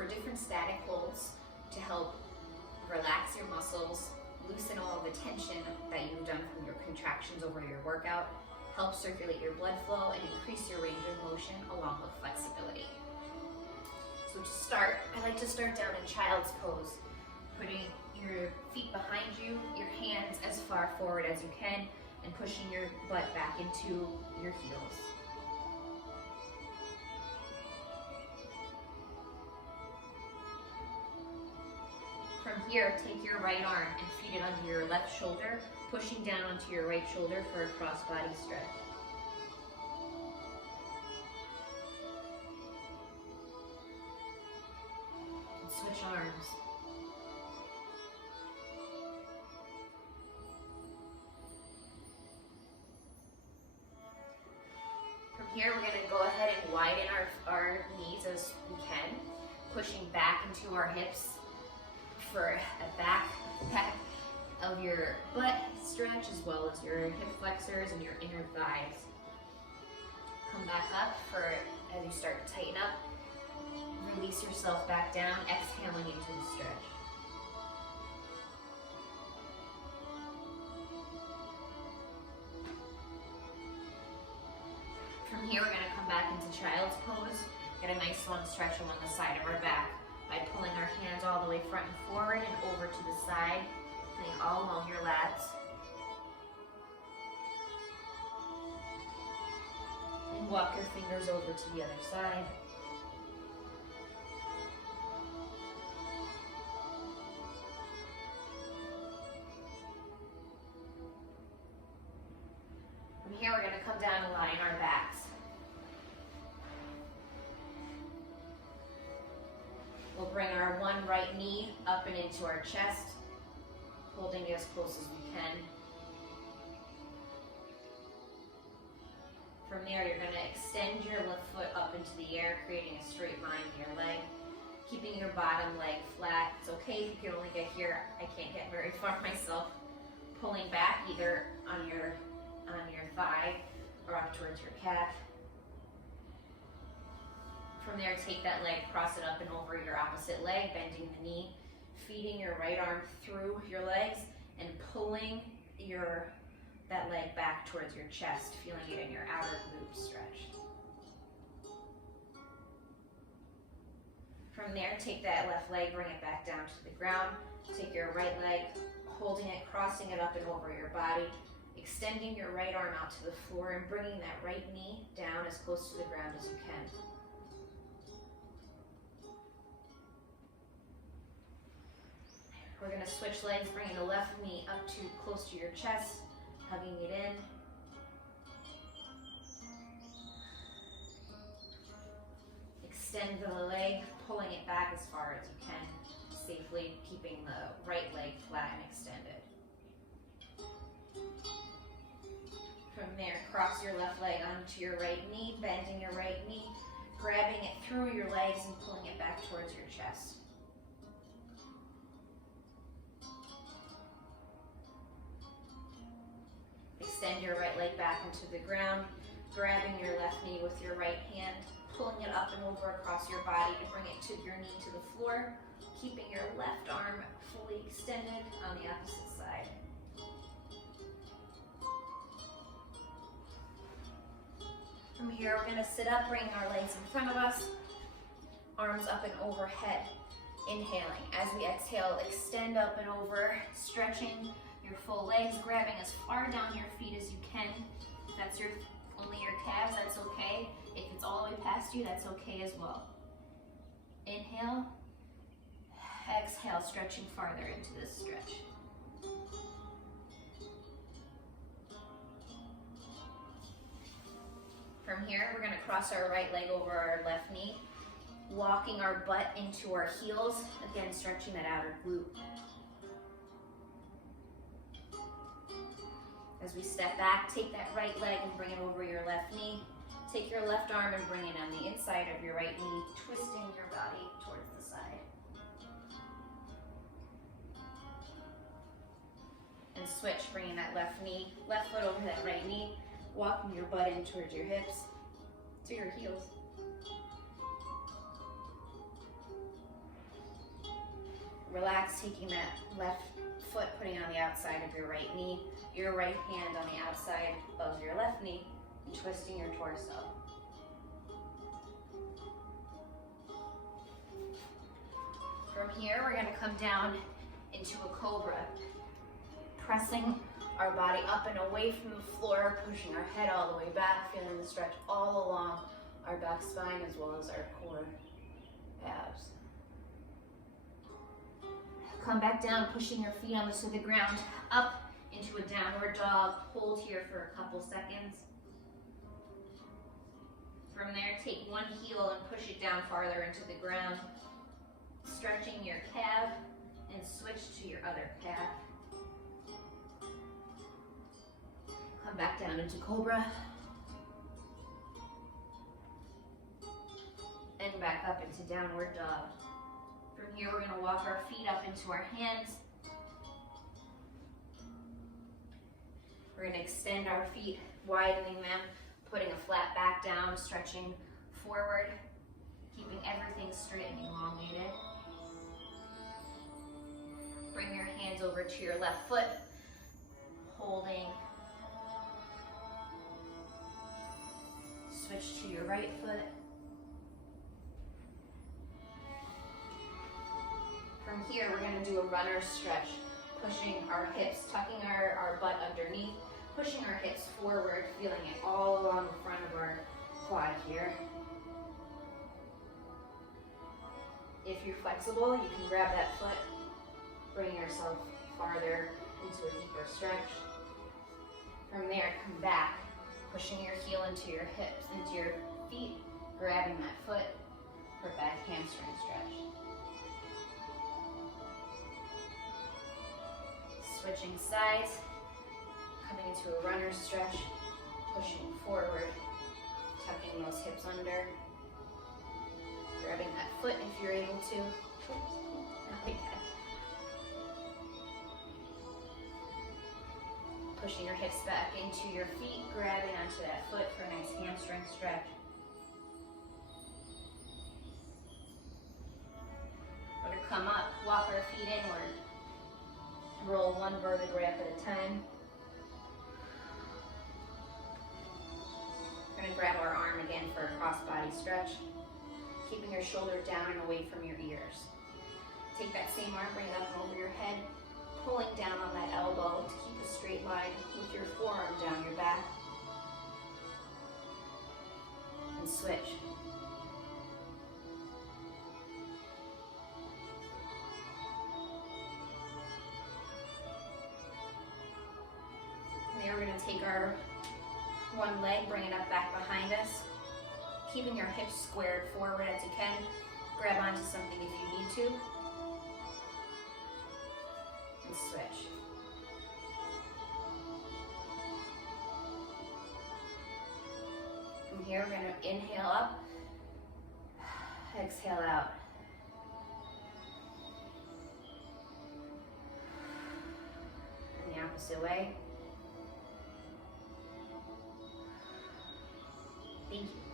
for different static holds to help relax your muscles, loosen all of the tension that you've done from your contractions over your workout, help circulate your blood flow, and increase your range of motion along with flexibility. So to start, I like to start down in child's pose, putting your feet behind you, your hands as far forward as you can, and pushing your butt back into your heels. From here, take your right arm and feed it under your left shoulder, pushing down onto your right shoulder for a cross-body stretch. And switch arms. From here, we're going to go ahead and widen our knees as we can, pushing back into our hips for a back of your butt stretch, as well as your hip flexors and your inner thighs. Come back up as you start to tighten up. Release yourself back down, exhaling into the stretch. From here, we're going to come back into child's pose. Get a nice long stretch along the side of our back by pulling our hands all the way front and forward and over to the side, feeling all along your lats. And walk your fingers over to the other side. From here, we're going to come down and lie on our backs. We'll bring our one right knee up and into our chest, holding it as close as we can. From there, you're going to extend your left foot up into the air, creating a straight line in your leg, keeping your bottom leg flat. It's okay if you can only get here. I can't get very far myself. Pulling back either on your thigh or up towards your calf. From there, take that leg, cross it up and over your opposite leg, bending the knee, feeding your right arm through your legs and pulling that leg back towards your chest, feeling it in your outer glute stretch. From there, take that left leg, bring it back down to the ground. Take your right leg, holding it, crossing it up and over your body, extending your right arm out to the floor and bringing that right knee down as close to the ground as you can. We're going to switch legs, bringing the left knee up to close to your chest, hugging it in. Extend the leg, pulling it back as far as you can, safely keeping the right leg flat and extended. From there, cross your left leg onto your right knee, bending your right knee, grabbing it through your legs and pulling it back towards your chest. Extend your right leg back into the ground, grabbing your left knee with your right hand, pulling it up and over across your body to bring it to your knee to the floor, keeping your left arm fully extended on the opposite side. From here, we're going to sit up, bringing our legs in front of us, arms up and overhead. Inhaling. As we exhale, extend up and over, stretching your full legs, grabbing as far down your feet as you can. If that's only your calves, that's okay. If it's all the way past you, that's okay as well. Inhale, exhale, stretching farther into this stretch. From here, we're going to cross our right leg over our left knee, walking our butt into our heels, again stretching that outer glute. As we step back, take that right leg and bring it over your left knee. Take your left arm and bring it on the inside of your right knee, twisting your body towards the side. And switch, bringing that left foot over that right knee, walking your butt in towards your hips, to your heels. Relax, taking that left foot, putting it on the outside of your right knee, your right hand on the outside of your left knee, and twisting your torso. From here, we're gonna come down into a cobra, pressing our body up and away from the floor, pushing our head all the way back, feeling the stretch all along our back spine as well as our core abs. Come back down, pushing your feet onto the ground, up into a downward dog. Hold here for a couple seconds. From there, take one heel and push it down farther into the ground, stretching your calf, and switch to your other calf. Come back down into cobra. And back up into downward dog. From here, we're gonna walk our feet up into our hands. We're gonna extend our feet, widening them, putting a flat back down, stretching forward, keeping everything straight and elongated. Bring your hands over to your left foot, holding. Switch to your right foot. From here, we're gonna do a runner's stretch, pushing our hips, tucking our butt underneath, pushing our hips forward, feeling it all along the front of our quad here. If you're flexible, you can grab that foot, bring yourself farther into a deeper stretch. From there, come back, pushing your heel into your hips, into your feet, grabbing that foot for back hamstring stretch. Switching sides, coming into a runner's stretch, pushing forward, tucking those hips under, grabbing that foot if you're able to. Not like that. Pushing your hips back into your feet, grabbing onto that foot for a nice hamstring stretch. We're gonna come up, walk our feet inward. Roll one vertebrae up at a time. We're gonna grab our arm again for a cross-body stretch, keeping your shoulder down and away from your ears. Take that same arm, bring it up and over your head, pulling down on that elbow to keep a straight line with your forearm down your back. And switch. And then we're going to take our one leg, bring it up back behind us, keeping your hips squared forward as you can. Grab onto something if you need to. And switch. From here, we're going to inhale up, exhale out. And the opposite way. Thank you.